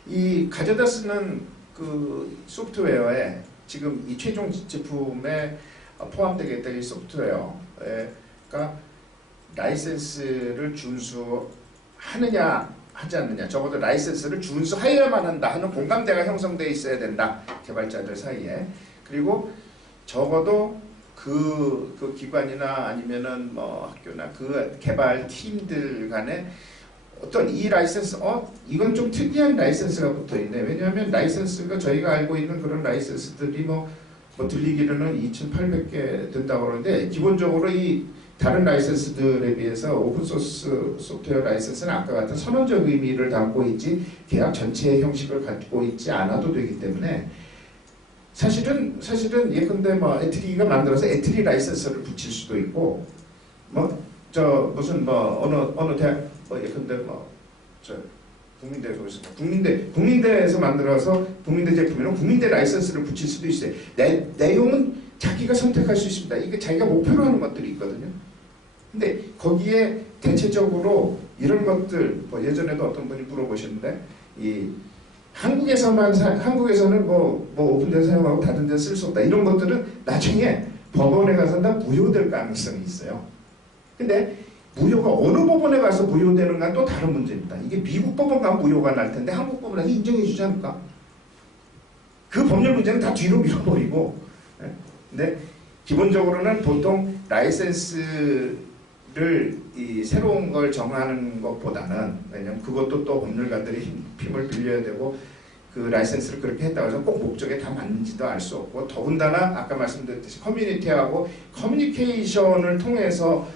이 가져다 쓰는 그 소프트웨어에 지금 이 최종 제품에 포함되겠다 이 소프트웨어가 라이센스를 준수하느냐 하지 않느냐, 적어도 라이센스를 준수하여야만 한다 하는 공감대가 형성되어 있어야 된다, 개발자들 사이에. 그리고 적어도 그 기관이나 아니면은 뭐 학교나 그 개발 팀들 간에 어떤 이 라이센스, 이건 좀 특이한 라이센스가 붙어 있네. 왜냐하면 라이센스가 저희가 알고 있는 그런 라이센스들이 뭐 들리기로는 2,800개 된다고 그러는데, 기본적으로 이 다른 라이센스들에 비해서 오픈소스 소프트웨어 라이센스는 아까 같은 선언적 의미를 담고 있지 계약 전체의 형식을 갖고 있지 않아도 되기 때문에, 사실은 예컨대 뭐 애트리가 만들어서 애트리 라이센스를 붙일 수도 있고, 어느 대학 예컨대 국민대에서 만들어서 국민대 제품이면 국민대 라이센스를 붙일 수도 있어요. 내용은 자기가 선택할 수 있습니다. 이게 자기가 목표로 하는 것들이 있거든요. 근데 거기에 대체적으로 이런 것들, 예전에도 어떤 분이 물어보셨는데, 이 한국에서는 오픈된 사용하고 다른 데 쓸 수 없다, 이런 것들은 나중에 법원에 가서 다 무효될 가능성이 있어요. 근데 무효가 어느 법원에 가서 무효되는가 또 다른 문제입니다. 이게 미국 법원 가면 무효가 날 텐데 한국 법원에서 인정해 주지 않을까? 그 법률 문제는 다 뒤로 밀어버리고. 근데 기본적으로는 보통 라이센스를 이 새로운 걸 정하는 것보다는, 왜냐면 그것도 또 법률가들이 힘을 빌려야 되고, 그 라이센스를 그렇게 했다고 해서 꼭 목적에 다 맞는지도 알 수 없고, 더군다나 아까 말씀드렸듯이 커뮤니티하고 커뮤니케이션을 통해서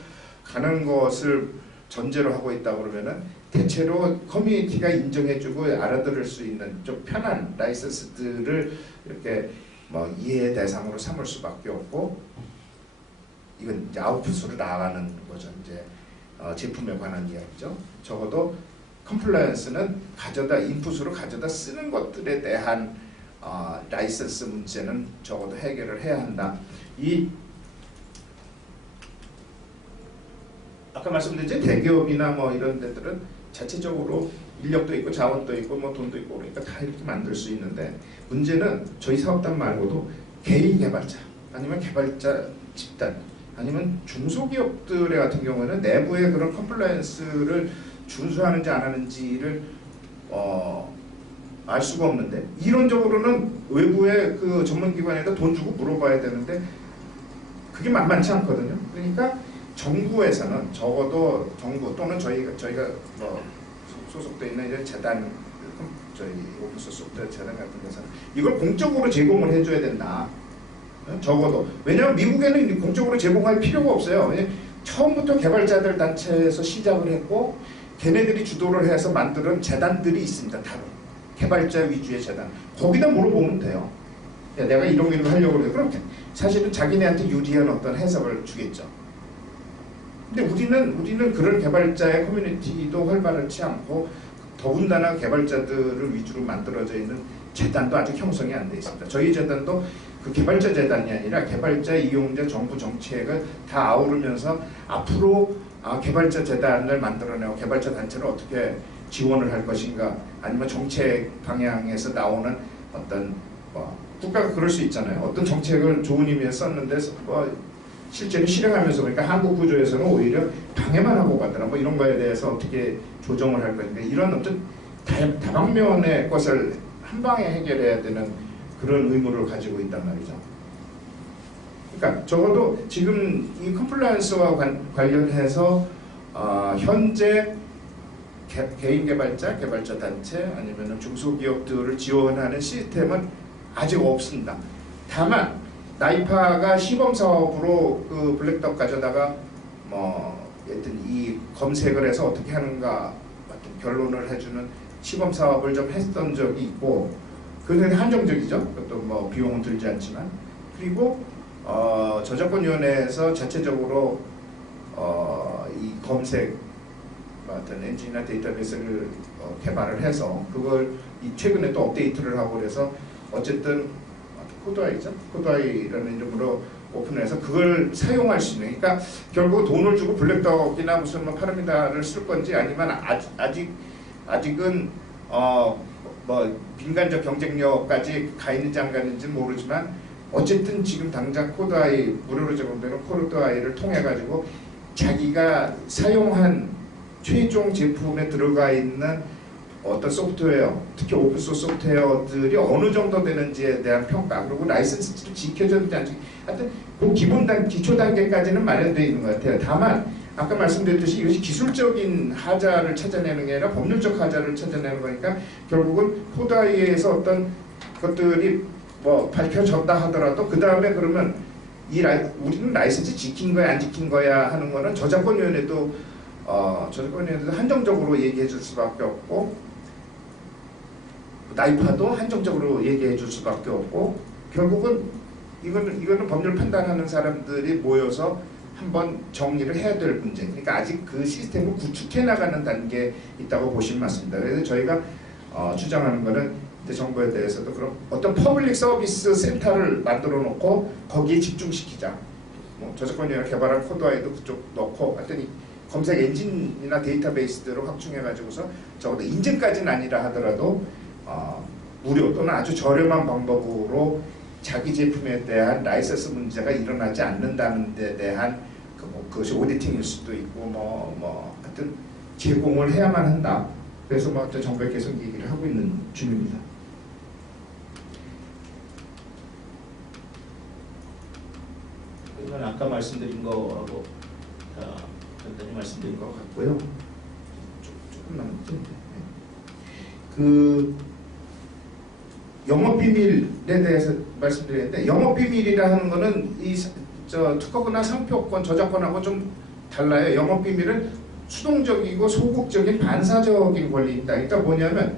가는 것을 전제로 하고 있다고 그러면은 대체로 커뮤니티가 인정해주고 알아들을 수 있는 좀 편한 라이센스들을 이렇게 이해 대상으로 삼을 수밖에 없고, 이건 이제 아웃풋으로 나아가는 거죠. 이제 제품에 관한 이야기죠. 적어도 컴플라이언스는 인풋으로 가져다 쓰는 것들에 대한 라이센스 문제는 적어도 해결을 해야 한다. 아까 말씀드린 대기업이나 이런 데들은 자체적으로 인력도 있고 자원도 있고 돈도 있고 그러니까 다 이렇게 만들 수 있는데, 문제는 저희 사업단 말고도 개인 개발자 아니면 개발자 집단 아니면 중소기업들 같은 경우에는 내부의 그런 컴플라이언스를 준수하는지 안 하는지를 알 수가 없는데, 이론적으로는 외부의 그 전문기관에다 돈 주고 물어봐야 되는데 그게 만만치 않거든요. 그러니까 정부에서는 적어도 정부 또는 저희가 소속돼 있는 이제 재단 저희 오픈소스 소프트웨어 재단 같은 데서는 이걸 공적으로 제공을 해줘야 된다. 적어도. 왜냐하면 미국에는 공적으로 제공할 필요가 없어요. 처음부터 개발자들 단체에서 시작을 했고 걔네들이 주도를 해서 만드는 재단들이 있습니다. 다른 개발자 위주의 재단. 거기다 물어보면 돼요. 야, 내가 이런 걸 하려고 그래. 그럼 사실은 자기네한테 유리한 어떤 해석을 주겠죠. 근데 우리는 그런 개발자의 커뮤니티도 활발하지 않고 더군다나 개발자들을 위주로 만들어져 있는 재단도 아직 형성이 안 돼 있습니다. 저희 재단도 그 개발자 재단이 아니라 개발자, 이용자, 정부 정책을 다 아우르면서 앞으로 개발자 재단을 만들어내고 개발자 단체를 어떻게 지원을 할 것인가, 아니면 정책 방향에서 나오는 어떤 국가가 그럴 수 있잖아요. 어떤 정책을 좋은 의미에 썼는데 실제로 실행하면서 그러니까 한국 구조에서는 오히려 방해만 하고 가더라. 이런 거에 대해서 어떻게 조정을 할 건가. 이런 어떤 다방면의 것을 한 방에 해결해야 되는 그런 의무를 가지고 있단 말이죠. 그러니까 적어도 지금 이 컴플라이언스와 관련해서 현재 개인 개발자, 개발자 단체 아니면 중소기업들을 지원하는 시스템은 아직 없습니다. 다만 나이파가 시범 사업으로 그 블랙덕 가져다가 여튼 이 검색을 해서 어떻게 하는가 어떤 결론을 해주는 시범 사업을 좀 했던 적이 있고, 그건 한정적이죠. 그것도 비용은 들지 않지만. 그리고 저작권위원회에서 자체적으로 이 검색 어떤 엔진이나 데이터베이스를 개발을 해서 그걸 최근에 또 업데이트를 하고 그래서 어쨌든 코드아이죠. 코드아이라는 이름으로 오픈해서 그걸 사용할 수 있는. 그러니까 결국 돈을 주고 블랙덕이나 무슨 파라미다를 쓸 건지 아니면 아직은 빈간적 경쟁력까지 가 있는지 안 가는지 모르지만 어쨌든 지금 당장 코드아이 무료로 제공되는 코드아이를 통해 가지고 자기가 사용한 최종 제품에 들어가 있는 어떤 소프트웨어, 특히 오픈소스 소프트웨어들이 어느 정도 되는지에 대한 평가, 그리고 라이선스를 지켜졌는지 안 지켜졌는지, 하여튼 그 기초 단계까지는 마련되어 있는 것 같아요. 다만 아까 말씀드렸듯이 이것이 기술적인 하자를 찾아내는 게 아니라 법률적 하자를 찾아내는 거니까 결국은 코드아이에서 어떤 것들이 밝혀졌다 하더라도 그 다음에 그러면 우리는 라이선스 지킨 거야 안 지킨 거야 하는 거는 저작권위원회도 한정적으로 얘기해 줄 수밖에 없고, 나이파도 한정적으로 얘기해 줄 수밖에 없고, 결국은 이거는 법률 판단하는 사람들이 모여서 한번 정리를 해야 될 문제. 그러니까 아직 그 시스템을 구축해 나가는 단계에 있다고 보시면 맞습니다. 그래서 저희가 주장하는 거는 정부에 대해서도 그럼 어떤 퍼블릭 서비스 센터를 만들어 놓고 거기에 집중시키자. 저작권위원회 개발한 코드아이도 그쪽 넣고 하여튼 검색 엔진이나 데이터베이스들을 확충해가지고서 적어도 인증까지는 아니라 하더라도 무료 또는 아주 저렴한 방법으로 자기 제품에 대한 라이선스 문제가 일어나지 않는다는 데 대한 그것이 오디팅일 수도 있고 하여튼 제공을 해야만 한다. 그래서 정부에 계속 얘기를 하고 있는 중입니다. 이건 아까 말씀드린 거하고 다 간단히 말씀드린 것 같고요. 조금 남았는데 그 영업비밀에 대해서 말씀드렸는데, 영업비밀이라는 거는 특허나 상표권, 저작권하고 좀 달라요. 영업비밀은 수동적이고 소극적인 반사적인 권리입니다. 그러니까 뭐냐면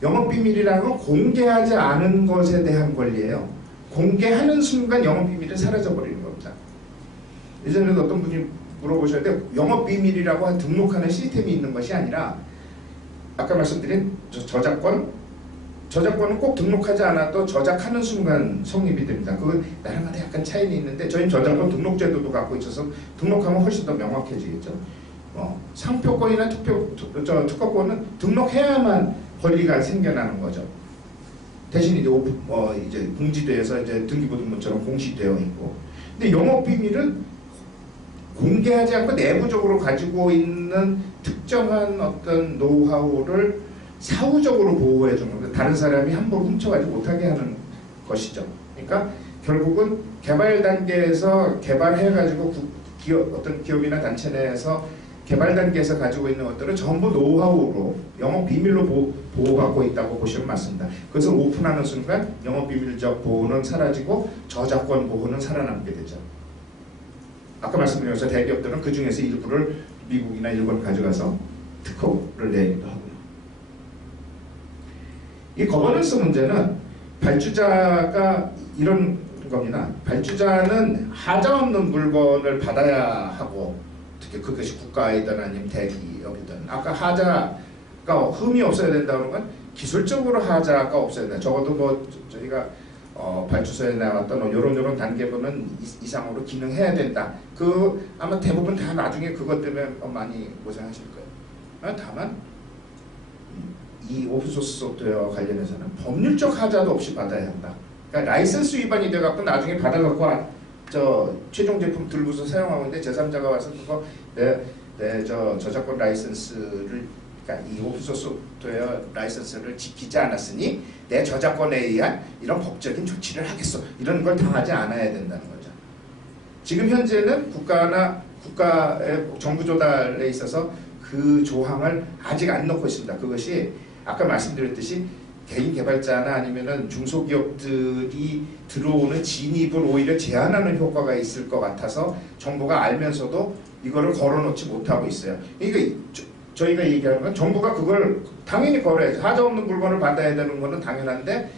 영업비밀이라는 건 공개하지 않은 것에 대한 권리예요. 공개하는 순간 영업비밀은 사라져버리는 겁니다. 예전에도 어떤 분이 물어보셨는데 영업비밀이라고 등록하는 시스템이 있는 것이 아니라 아까 말씀드린 저작권은 꼭 등록하지 않아도 저작하는 순간 성립이 됩니다. 그건 나라마다 약간 차이는 있는데 저희는 저작권 등록제도도 갖고 있어서 등록하면 훨씬 더 명확해지겠죠. 상표권이나 특허권은 등록해야만 권리가 생겨나는 거죠. 대신 이제 공지돼서 이제 등기부등본처럼 공시되어 있고, 근데 영업비밀은 공개하지 않고 내부적으로 가지고 있는 특정한 어떤 노하우를 사후적으로 보호해 주는 거예요. 다른 사람이 함부로 훔쳐가지 못하게 하는 것이죠. 그러니까 결국은 개발 단계에서 개발해가지고 어떤 기업이나 단체 내에서 개발 단계에서 가지고 있는 것들은 전부 노하우로 영업 비밀로 보호받고 있다고 보시면 맞습니다. 그것을 오픈하는 순간 영업 비밀적 보호는 사라지고 저작권 보호는 살아남게 되죠. 아까 말씀드린 것처럼 대기업들은 그 중에서 일부를 미국이나 일본 가져가서 특허를 내기도 하고요. 이 거버넌스 문제는 발주자가 이런 겁니다. 발주자는 하자 없는 물건을 받아야 하고, 특히 그것이 국가이든 아니면 대기업이든, 아까 하자가 흠이 없어야 된다는 건 기술적으로 하자가 없어야 된다. 적어도 뭐 저희가 발주서에 나왔던 이런 단계분은 이상으로 기능해야 된다. 그 아마 대부분 다 나중에 그것 때문에 많이 고생하실 거예요. 다만 이 오픈소스 소프트웨어 관련해서는 법률적 하자도 없이 받아야 한다. 그러니까 라이선스 위반이 돼갖고 나중에 받아갖고 저 최종 제품 들고서 사용하고 있는데 제3자가 와서 그거 내 저작권 라이선스를, 그러니까 이 오픈소스 소프트웨어 라이선스를 지키지 않았으니 내 저작권에 의한 이런 법적인 조치를 하겠어. 이런 걸 당하지 않아야 된다는 거죠. 지금 현재는 국가의 정부 조달에 있어서 그 조항을 아직 안 넣고 있습니다. 그것이 아까 말씀드렸듯이 개인 개발자나 아니면은 중소기업들이 들어오는 진입을 오히려 제한하는 효과가 있을 것 같아서 정부가 알면서도 이거를 걸어놓지 못하고 있어요. 그러니까 저희가 얘기하는 건 정부가 그걸 당연히 걸어야죠. 하자 없는 물건을 받아야 되는 거는 당연한데,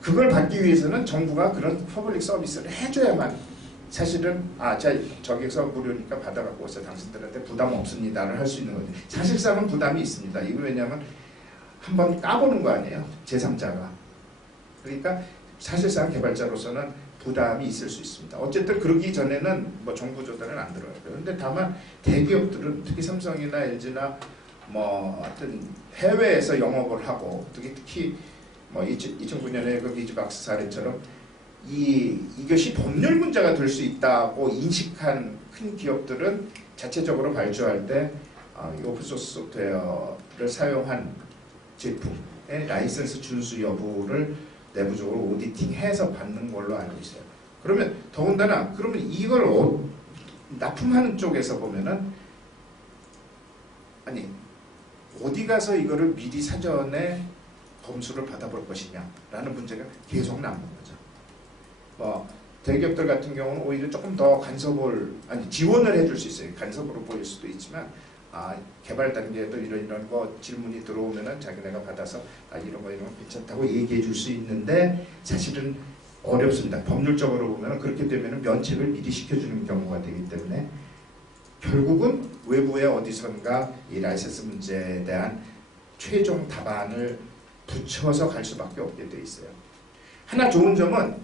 그걸 받기 위해서는 정부가 그런 퍼블릭 서비스를 해줘야만 사실은 저기서 무료니까 받아갖고 오세요. 당신들한테 부담 없습니다를 할 수 있는 거죠. 사실상은 부담이 있습니다. 이거 왜냐하면 한번 까보는 거 아니에요. 제3자가. 그러니까 사실상 개발자로서는 부담이 있을 수 있습니다. 어쨌든 그러기 전에는 뭐 정부 조달은 안 들어가요. 그런데 다만 대기업들은 특히 삼성이나 LG나 뭐 하여튼 해외에서 영업을 하고, 특히 뭐 2009년에 그 비즈박스 사례처럼 이것이 법률 문제가 될 수 있다고 인식한 큰 기업들은 자체적으로 발주할 때 이 오픈소스 소프트웨어를 사용한 제품의 라이선스 준수 여부를 내부적으로 오디팅해서 받는 걸로 알고 있어요. 그러면 더군다나 그러면 이걸 납품하는 쪽에서 보면은 아니 어디 가서 이거를 미리 사전에 검수를 받아볼 것이냐라는 문제가 계속 남는 거죠. 뭐 대기업들 같은 경우는 오히려 조금 더 간섭을 지원을 해줄 수 있어요. 간섭으로 보일 수도 있지만 개발 단계에도 이런 거 질문이 들어오면은 자기네가 받아서 이런 거 괜찮다고 얘기해 줄 수 있는데 사실은 어렵습니다. 법률적으로 보면은 그렇게 되면은 면책을 미리 시켜주는 경우가 되기 때문에 결국은 외부의 어디선가 이 라이선스 문제에 대한 최종 답안을 붙여서 갈 수밖에 없게 돼 있어요. 하나 좋은 점은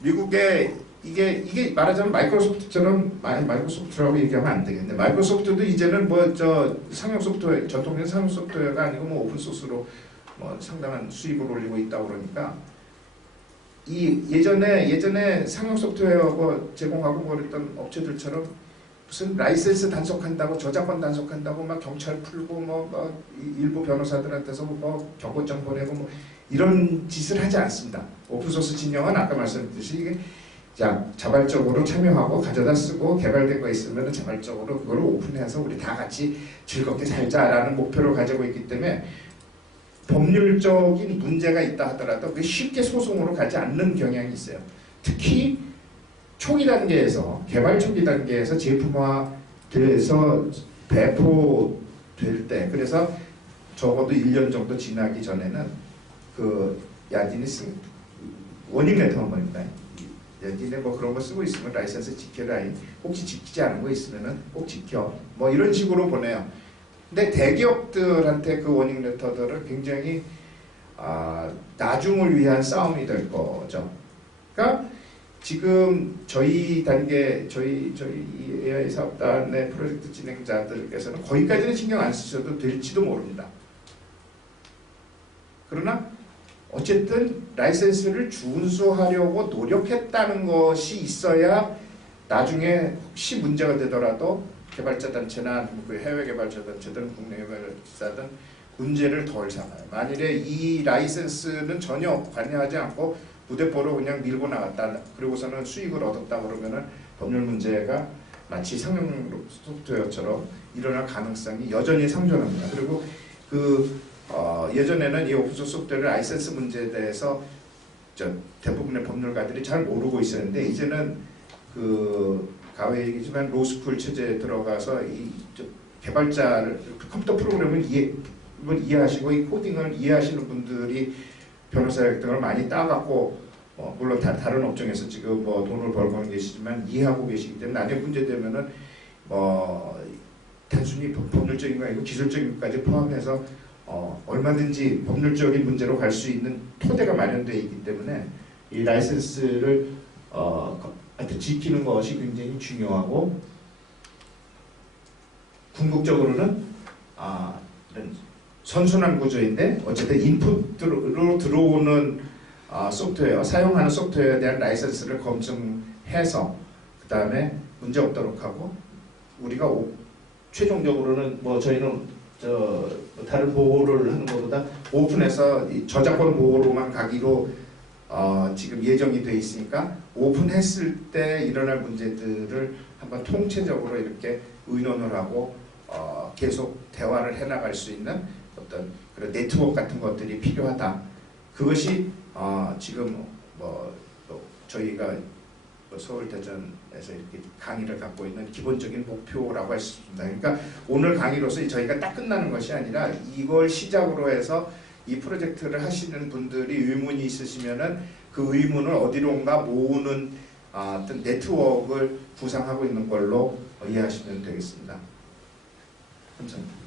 미국의 이게 말하자면 마이크로소프트처럼 마이크로소프트라고 얘기하면 안 되겠네. 마이크로소프트도 이제는 뭐 상용 소프트웨어, 전통적인 상용 소프트웨어가 아니고 뭐 오픈 소스로 뭐 상당한 수입을 올리고 있다고 그러니까 예전에 상용 소프트웨어 제공하고 그랬던 업체들처럼 무슨 라이센스 단속한다고 저작권 단속한다고 막 경찰 풀고 뭐 일부 변호사들한테서 뭐 경고장 보내고 뭐 이런 짓을 하지 않습니다. 오픈소스 진영은 아까 말씀드렸듯이 이게 자발적으로 참여하고 가져다 쓰고 개발된 거 있으면 자발적으로 그걸 오픈해서 우리 다 같이 즐겁게 살자라는 목표를 가지고 있기 때문에 법률적인 문제가 있다 하더라도 그게 쉽게 소송으로 가지 않는 경향이 있어요. 특히 초기 단계에서 개발 초기 단계에서 제품화돼서 배포될 때, 그래서 적어도 1년 정도 지나기 전에는 니네 워닝 레터 한 번입니다. 니네 뭐 그런 거 쓰고 있으면 라이선스 지켜라. 혹시 지키지 않은 거 있으면은 꼭 지켜. 뭐 이런 식으로 보내요. 근데 대기업들한테 그 워닝 레터들을 굉장히 나중을 위한 싸움이 될 거죠. 그러니까 지금 저희 AI 사업단의 프로젝트 진행자들께서는 거기까지는 신경 안 쓰셔도 될지도 모릅니다. 그러나 어쨌든 라이센스를 준수하려고 노력했다는 것이 있어야 나중에 혹시 문제가 되더라도 개발자 단체나 그 해외 개발자 단체든 국내 개발자든 문제를 덜 삼아요. 만일에 이 라이센스는 전혀 관여하지 않고 무대포로 그냥 밀고 나갔다. 그리고서는 수익을 얻었다 그러면은 법률 문제가 마치 상용 소프트웨어처럼 일어날 가능성이 여전히 상존합니다. 그리고 예전에는 이 오픈소스 소프트웨어 라이센스 문제에 대해서 대부분의 법률가들이 잘 모르고 있었는데, 이제는 가회 얘기지만 로스쿨 체제에 들어가서 개발자를 컴퓨터 프로그램을 이해하시고 이 코딩을 이해하시는 분들이 변호사 등을 많이 따갖고 물론 다른 업종에서 지금 돈을 벌고 계시지만 이해하고 계시기 때문에 나중에 문제 되면은 단순히 법률적인 거 아니고 기술적인 것까지 포함해서 얼마든지 법률적인 문제로 갈 수 있는 토대가 마련되어 있기 때문에 이 라이센스를 하여튼 지키는 것이 굉장히 중요하고, 궁극적으로는 이런 선순환 구조인데 어쨌든 인풋으로 들어오는 소프트웨어, 사용하는 소프트웨어에 대한 라이센스를 검증해서 그 다음에 문제 없도록 하고, 우리가 최종적으로는 저희는 다른 보호를 하는 것보다 오픈해서 저작권 보호로만 가기로 지금 예정이 돼 있으니까, 오픈했을 때 일어날 문제들을 한번 통체적으로 이렇게 의논을 하고 계속 대화를 해나갈 수 있는 어떤 그런 네트워크 같은 것들이 필요하다. 그것이 지금 저희가 서울대전에서 이렇게 강의를 갖고 있는 기본적인 목표라고 할 수 있습니다. 그러니까 오늘 강의로서 저희가 딱 끝나는 것이 아니라 이걸 시작으로 해서 이 프로젝트를 하시는 분들이 의문이 있으시면은 그 의문을 어디론가 모으는 어떤 네트워크를 구상하고 있는 걸로 이해하시면 되겠습니다. 감사합니다.